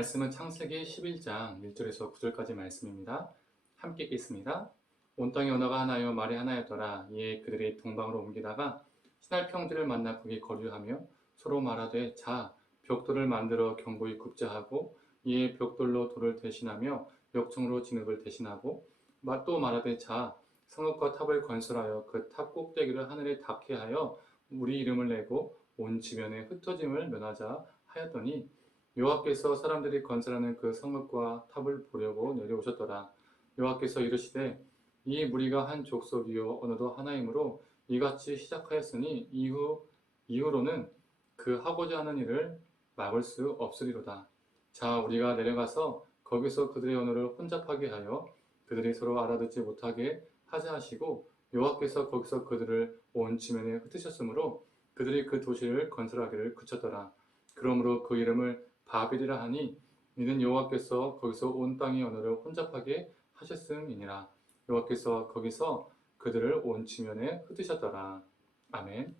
말씀은 창세기 11장 1절에서 9절까지 말씀입니다. 함께 읽겠습니다. 온 땅의 언어가 하나요 말이 하나였더라. 이에 그들이 동방으로 옮기다가 시날 평지를 만나 거기 거류하며 서로 말하되 자 벽돌을 만들어 견고히 굽자 하고 이에 벽돌로 돌을 대신하며 역청으로 진흙을 대신하고 또 말하되 자 성읍과 탑을 건설하여 그 탑 꼭대기를 하늘에 닿게 하여 우리 이름을 내고 온 지면에 흩어짐을 면하자 하였더니 여호와께서 사람들이 건설하는 그 성읍과 탑을 보려고 내려오셨더라. 여호와께서 이르시되 이 무리가 한 족속이요 언어도 하나이므로 이같이 시작하였으니 이후로는 그 하고자 하는 일을 막을 수 없으리로다. 자 우리가 내려가서 거기서 그들의 언어를 혼잡하게 하여 그들이 서로 알아듣지 못하게 하자 하시고 여호와께서 거기서 그들을 온 지면에 흩으셨으므로 그들이 그 도시를 건설하기를 그쳤더라. 그러므로 그 이름을 바벨이라 하니 이는 여호와께서 거기서 온 땅의 언어를 혼잡하게 하셨음이니라. 여호와께서 거기서 그들을 온 지면에 흩으셨더라. 아멘.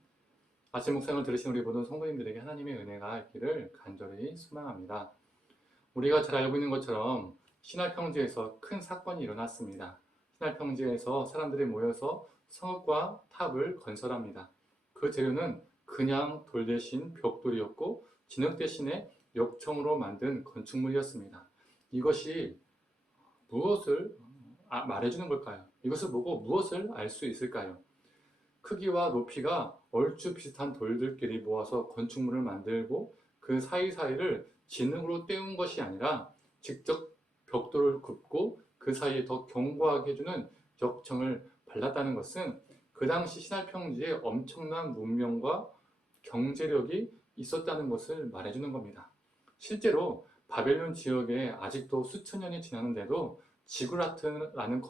아침 묵상을 들으신 우리 모든 성도님들에게 하나님의 은혜가 있기를 간절히 소망합니다. 우리가 잘 알고 있는 것처럼 시날 평지에서 큰 사건이 일어났습니다. 시날 평지에서 사람들이 모여서 성읍과 탑을 건설합니다. 그 재료는 그냥 돌 대신 벽돌이었고 진흙 대신에 역청으로 만든 건축물이었습니다. 이것이 무엇을 말해주는 걸까요? 이것을 보고 무엇을 알 수 있을까요? 크기와 높이가 얼추 비슷한 돌들끼리 모아서 건축물을 만들고 그 사이사이를 진흙으로 때운 것이 아니라 직접 벽돌을 굽고 그 사이에 더 견고하게 해주는 역청을 발랐다는 것은 그 당시 시날 평지에 엄청난 문명과 경제력이 있었다는 것을 말해주는 겁니다. 실제로 바벨론 지역에 아직도 수천 년이 지났는데도 지구라트라는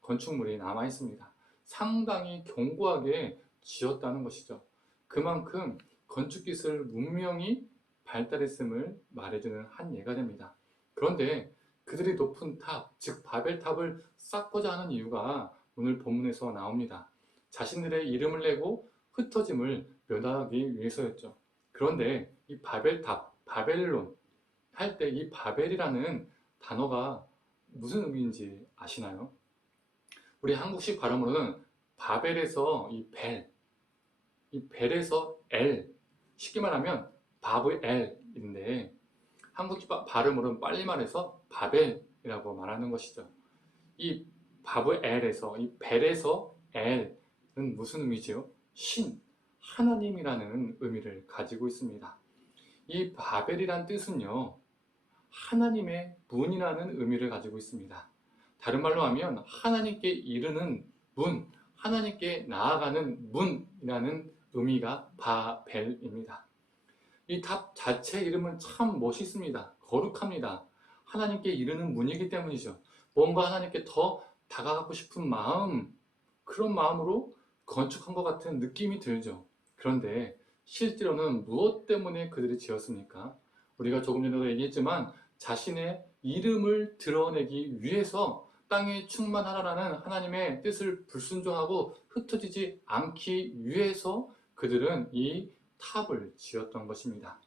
건축물이 남아 있습니다. 상당히 견고하게 지었다는 것이죠. 그만큼 건축기술 문명이 발달했음을 말해주는 한 예가 됩니다. 그런데 그들이 높은 탑, 즉 바벨탑을 쌓고자 하는 이유가 오늘 본문에서 나옵니다. 자신들의 이름을 내고 흩어짐을 면하기 위해서였죠. 그런데 이 바벨탑, 바벨론 할 때 이 바벨이라는 단어가 무슨 의미인지 아시나요? 우리 한국식 발음으로는 바벨에서 이 벨에서 엘, 쉽게 말하면 바브엘인데 한국식 발음으로는 빨리 말해서 바벨이라고 말하는 것이죠. 이 바브엘에서, 이 벨에서 엘은 무슨 의미지요? 신, 하나님이라는 의미를 가지고 있습니다. 이 바벨이란 뜻은요, 하나님의 문이라는 의미를 가지고 있습니다. 다른 말로 하면 하나님께 이르는 문, 하나님께 나아가는 문이라는 의미가 바벨입니다. 이 탑 자체 이름은 참 멋있습니다. 거룩합니다. 하나님께 이르는 문이기 때문이죠. 뭔가 하나님께 더 다가가고 싶은 마음, 그런 마음으로 건축한 것 같은 느낌이 들죠. 그런데 실제로는 무엇 때문에 그들이 지었습니까? 우리가 조금 전에도 얘기했지만 자신의 이름을 드러내기 위해서 땅에 충만하라는 하나님의 뜻을 불순종하고 흩어지지 않기 위해서 그들은 이 탑을 지었던 것입니다.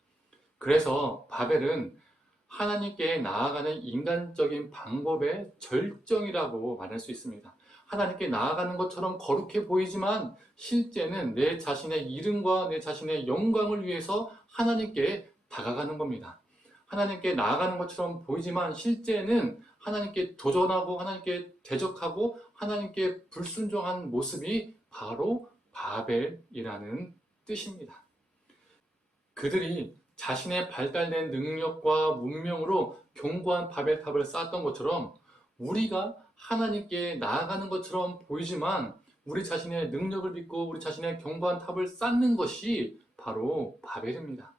그래서 바벨은 하나님께 나아가는 인간적인 방법의 절정이라고 말할 수 있습니다. 하나님께 나아가는 것처럼 거룩해 보이지만 실제는 내 자신의 이름과 내 자신의 영광을 위해서 하나님께 다가가는 겁니다. 하나님께 나아가는 것처럼 보이지만 실제는 하나님께 도전하고 하나님께 대적하고 하나님께 불순종한 모습이 바로 바벨이라는 뜻입니다. 그들이 자신의 발달된 능력과 문명으로 견고한 바벨탑을 쌓았던 것처럼 우리가 하나님께 나아가는 것처럼 보이지만 우리 자신의 능력을 믿고 우리 자신의 견고한 탑을 쌓는 것이 바로 바벨입니다.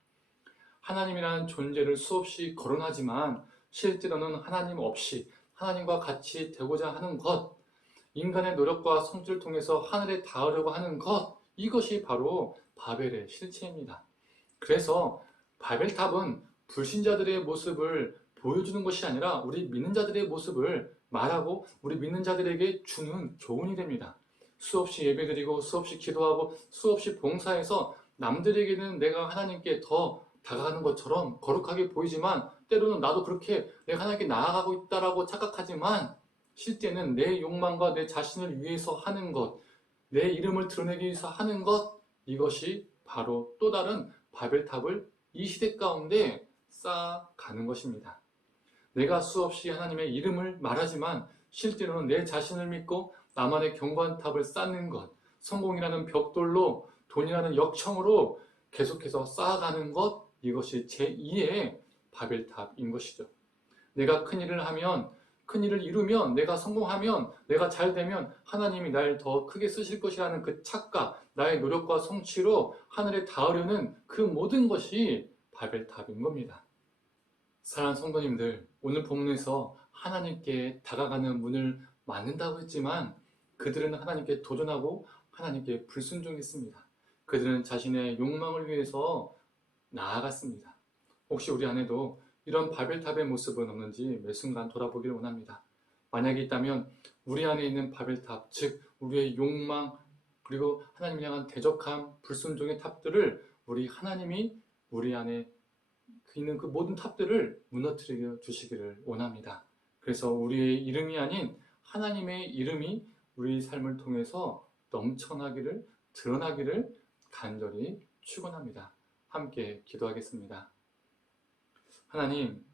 하나님이라는 존재를 수없이 거론하지만 실제로는 하나님 없이 하나님과 같이 되고자 하는 것, 인간의 노력과 성질을 통해서 하늘에 닿으려고 하는 것, 이것이 바로 바벨의 실체입니다. 그래서 바벨탑은 불신자들의 모습을 보여주는 것이 아니라 우리 믿는 자들의 모습을 말하고 우리 믿는 자들에게 주는 교훈이 됩니다. 수없이 예배드리고 수없이 기도하고 수없이 봉사해서 남들에게는 내가 하나님께 더 다가가는 것처럼 거룩하게 보이지만 때로는 나도 그렇게 내가 하나님께 나아가고 있다라고 착각하지만 실제는 내 욕망과 내 자신을 위해서 하는 것, 내 이름을 드러내기 위해서 하는 것, 이것이 바로 또 다른 바벨탑을 이 시대 가운데 쌓아가는 것입니다. 내가 수없이 하나님의 이름을 말하지만 실제로는 내 자신을 믿고 나만의 견고한 탑을 쌓는 것, 성공이라는 벽돌로 돈이라는 역청으로 계속해서 쌓아가는 것, 이것이 제2의 바벨탑인 것이죠. 내가 큰일을 하면, 큰일을 이루면, 내가 성공하면, 내가 잘 되면 하나님이 날 더 크게 쓰실 것이라는 그 착각, 나의 노력과 성취로 하늘에 닿으려는 그 모든 것이 바벨탑인 겁니다. 사랑하는 성도님들, 오늘 본문에서 하나님께 다가가는 문을 막는다고 했지만 그들은 하나님께 도전하고 하나님께 불순종했습니다. 그들은 자신의 욕망을 위해서 나아갔습니다. 혹시 우리 안에도 이런 바벨탑의 모습은 없는지 매 순간 돌아보기를 원합니다. 만약에 있다면 우리 안에 있는 바벨탑, 즉 우리의 욕망, 그리고 하나님을 향한 대적함, 불순종의 탑들을 하나님이 우리 안에 있는 그 모든 탑들을 무너뜨려 주시기를 원합니다. 그래서 우리의 이름이 아닌 하나님의 이름이 우리 삶을 통해서 넘쳐나기를, 드러나기를 간절히 축원합니다. 함께 기도하겠습니다. 하나님,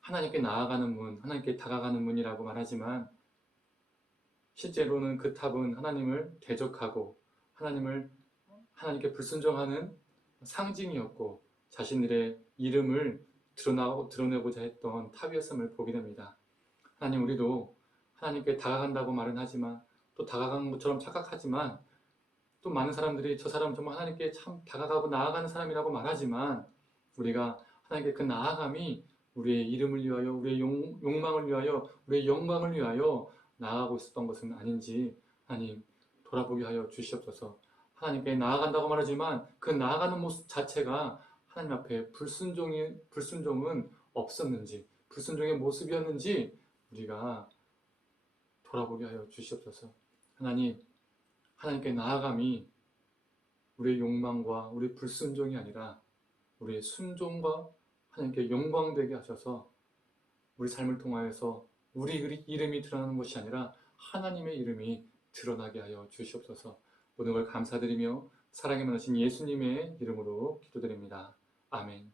하나님께 나아가는 문, 하나님께 다가가는 문이라고 말하지만 실제로는 그 탑은 하나님을 대적하고 하나님께 불순종하는 상징이었고 자신들의 이름을 드러내고자 했던 탑이었음을 보게 됩니다. 하나님, 우리도 하나님께 다가간다고 말은 하지만 또 다가간 것처럼 착각하지만 또 많은 사람들이 저 사람 정말 하나님께 참 다가가고 나아가는 사람이라고 말하지만 우리가 하나님께 그 나아감이 우리의 이름을 위하여, 우리의 욕망을 위하여, 우리의 영광을 위하여 나아가고 있었던 것은 아닌지 하나님 돌아보게 하여 주시옵소서. 하나님께 나아간다고 말하지만 그 나아가는 모습 자체가 하나님 앞에 불순종은 없었는지, 불순종의 모습이었는지 우리가 돌아보게 하여 주시옵소서. 하나님께 나아감이 우리의 욕망과 우리의 불순종이 아니라 우리의 순종과 하나님께 영광되게 하셔서 우리 삶을 통하여서 우리 이름이 드러나는 것이 아니라 하나님의 이름이 드러나게 하여 주시옵소서. 모든 걸 감사드리며 사랑이 많으신 예수님의 이름으로 기도드립니다. 아멘.